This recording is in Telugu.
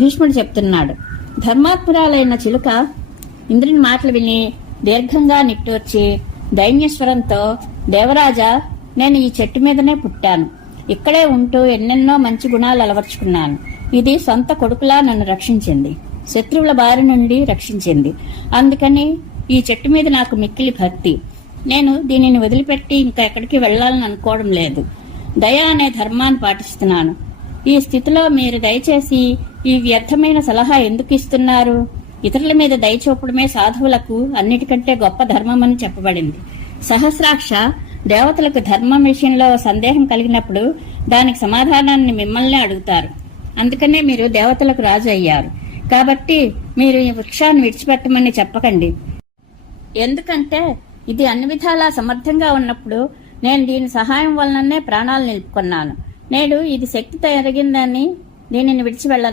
భీష్ముడు చెప్తున్నాడు. ధర్మాత్మురాలైన చిలుక ఇంద్రుని మాటలు విని దీర్ఘంగా నిట్టూర్చి దైన్యస్వరంతో, దేవరాజా, నేను ఈ చెట్టు మీదనే పుట్టాను. ఇక్కడే ఉంటూ ఎన్నెన్నో మంచి గుణాలు అలవర్చుకున్నాను. ఇది సొంత కొడుకులా నన్ను రక్షించింది, శత్రువుల బారి నుండి రక్షించింది. అందుకని ఈ చెట్టు మీద నాకు మిక్కిలి భక్తి. నేను దీనిని వదిలిపెట్టి ఇంకా ఎక్కడికి వెళ్లాలని అనుకోవడం లేదు. దయ అనే ధర్మాన్ని పాటిస్తున్నాను. ఈ స్థితిలో మీరు దయచేసి ఈ వ్యర్థమైన సలహా ఎందుకు ఇస్తున్నారు? ఇతరుల మీద దయ చూపడమే సాధువులకు అన్నిటికంటే గొప్ప ధర్మమని చెప్పబడింది. సహస్రాక్ష, దేవతలకు ధర్మం విషయంలో సందేహం కలిగినప్పుడు దానికి సమాధానాన్ని మిమ్మల్నే అడుగుతారు. అందుకనే మీరు దేవతలకు రాజు అయ్యారు. కాబట్టి మీరు ఈ వృక్షాన్ని విడిచిపెట్టమని చెప్పకండి. ఎందుకంటే ఇది అన్ని విధాలా సమర్థంగా ఉన్నప్పుడు నేను దీని సహాయం వలననే ప్రాణాలు నిలుపుకున్నాను. నేడు ఇది శక్తితో ఎరిగిందని దీనిని విడిచి వెళ్ళను.